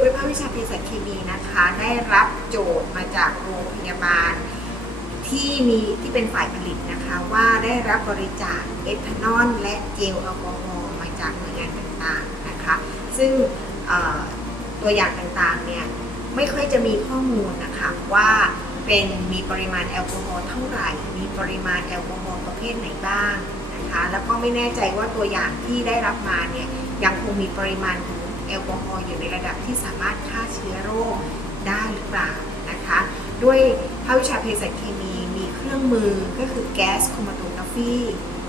โดยภาควิชาเภสัชคดีนะคะ ได้รับโจทย์มาจากโรงพยาบาล ที่มีที่เป็นฝ่ายผลิตนะคะ ว่าได้รับบริจาคเอทานอลและเจลแอลกอฮอล์มาจากหน่วยงานต่างๆนะคะ ซึ่งตัวอย่างต่างๆเนี่ยไม่ค่อยจะมีข้อมูลนะคะว่าเป็นมีปริมาณแอลกอฮอล์เท่าไหร่ มีปริมาณแอลกอฮอล์ประเภทไหนบ้างนะคะ แล้วก็ไม่แน่ใจว่าตัวอย่างที่ได้รับมาเนี่ยยังคงมีปริมาณของ แอลกอฮอล์อยู่ในระดับที่สามารถฆ่าเชื้อโรคได้หรือเปล่านะคะ ด้วยภาควิชาเภสัชเคมีมีเครื่องมือก็คือแก๊สโครมาโตกราฟี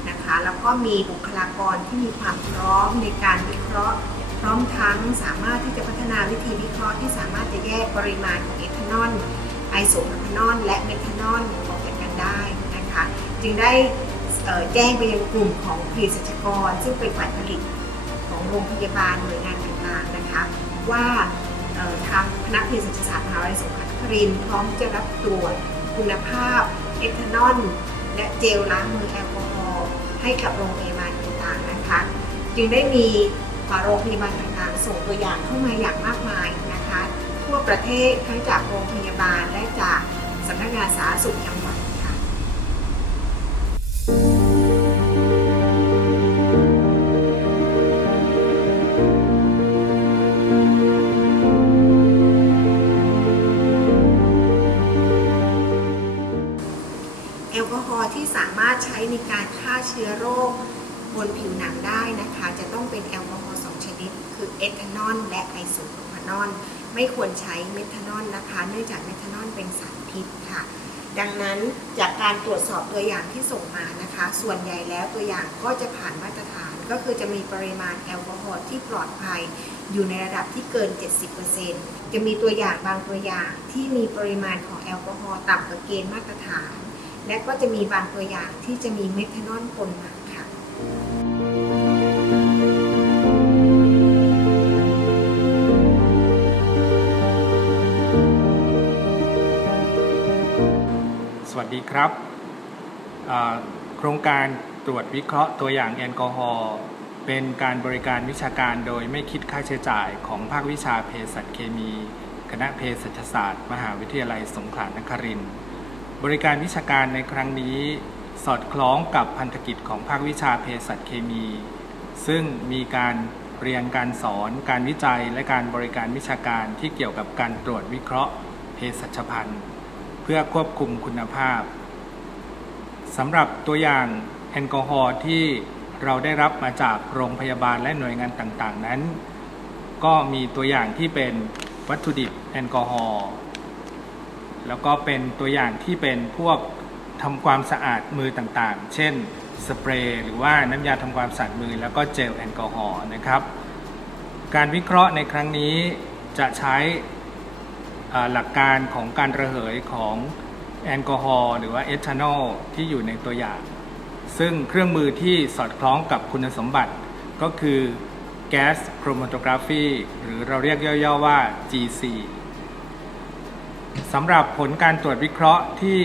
นะคะแล้วก็มีบุคลากรที่มีความพร้อมในการวิเคราะห์ พร้อมทั้งสามารถที่จะพัฒนาวิธีวิเคราะห์ที่สามารถจะแยกปริมาณของเอทานอลไอโซโพรพานอลและเมทานอลออกจากกันได้นะคะจึงได้แจ้งไปยังกลุ่มของเภสัชกร ซึ่งเป็นฝ่ายผลิตของโรงพยาบาลหน่วยงานต่าง นะคะว่าทางคณะเภสัชศาสตร์มหาวิทยาลัยสงขลานครินพร้อมจะรับตรวจคุณภาพเอทานอลและเจลล้างมือแอลกอฮอล์ให้กับโรงพยาบาลต่างๆนะคะจึงได้มีโรงพยาบาลต่างๆส่งตัวอย่างเข้ามาอย่างมากมายนะคะทั่วประเทศทั้งจากโรงพยาบาลและจากสำนักงานสาธารณสุขจังหวัด ลกอฮอล์ที่สามารถใช้ในการฆ่าเชื้อโรคบนผิวหนังได้นะคะ จะต้องเป็นแอลกอฮอล์สองชนิด คือเอทานอลและไอโซโพรพานอลไม่ควรใช้เมทานอลนะคะ เนื่องจากเมทานอลเป็นสารพิษค่ะ ดังนั้นจากการตรวจสอบตัวอย่างที่ส่งมานะคะ ส่วนใหญ่แล้วตัวอย่างก็จะผ่านมาตรฐาน ก็คือจะมีปริมาณแอลกอฮอล์ที่ปลอดภัย อยู่ในระดับที่เกิน 70%จะมีตัวอย่างบางตัวอย่างที่มีปริมาณของแอลกอฮอล์ต่ำกว่าเกณฑ์มาตรฐาน และก็จะมีบางตัวอย่างที่จะมีเมทานอลปนมาค่ะ สวัสดีครับ โครงการตรวจวิเคราะห์ตัวอย่างแอลกอฮอล์เป็นการบริการวิชาการโดยไม่คิดค่าใช้จ่ายของภาควิชาเภสัชเคมี คณะเภสัชศาสตร์ มหาวิทยาลัยสงขลานครินทร์ บริการวิชาการในครั้งนี้ สอดคล้องกับพันธกิจของภาควิชาเภสัชเคมี ซึ่งมีการเรียนการสอน การวิจัย และการบริการวิชาการที่เกี่ยวกับการตรวจวิเคราะห์เภสัชพันธุ์เพื่อควบคุมคุณภาพสำหรับตัวอย่างแอลกอฮอล์ที่เราได้รับมาจากโรงพยาบาลและหน่วยงานต่างๆนั้น ก็มีตัวอย่างที่เป็นวัตถุดิบแอลกอฮอล์ แล้วก็เป็นตัวอย่างที่เป็นพวกทำความสะอาดมือต่างๆ เช่นสเปรย์หรือว่าน้ำยาทำความสะอาดมือ แล้วก็เจลแอลกอฮอล์นะครับ การวิเคราะห์ในครั้งนี้จะใช้หลักการของการระเหยของแอลกอฮอล์หรือว่าเอทานอลที่อยู่ในตัวอย่าง ซึ่งเครื่องมือที่สอดคล้องกับคุณสมบัติก็คือแก๊สโคร m ม t ตกราฟีหรือเราเรียกย่อๆว่า GC สำหรับผลการตรวจวิเคราะห์ที่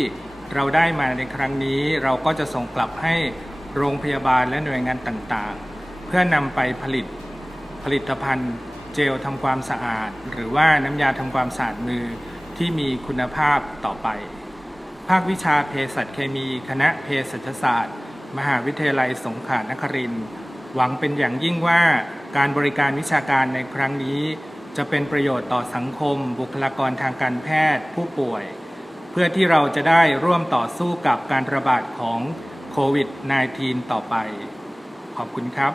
เราได้มาในครั้งนี้ เราก็จะส่งกลับให้โรงพยาบาลและหน่วยงานต่างๆ เพื่อนำไปผลิตผลิตภัณฑ์เจลทำความสะอาด หรือว่าน้ำยาทำความสะอาดมือที่มีคุณภาพต่อไป ภาควิชาเภสัชเคมี คณะเภสัชศาสตร์ มหาวิทยาลัยสงขลานครินทร์หวังเป็นอย่างยิ่งว่าการบริการวิชาการในครั้งนี้ จะเป็นประโยชน์ต่อสังคม บุคลากรทางการแพทย์ ผู้ป่วย เพื่อที่เราจะได้ร่วมต่อสู้กับการระบาดของโควิด -19 ต่อไป ขอบคุณครับ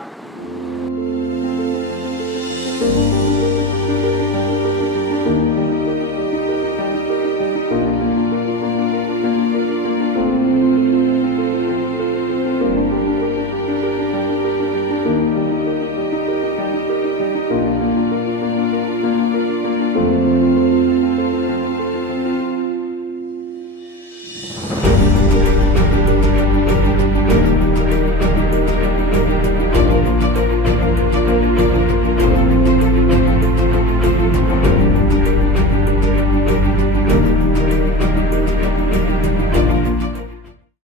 thank you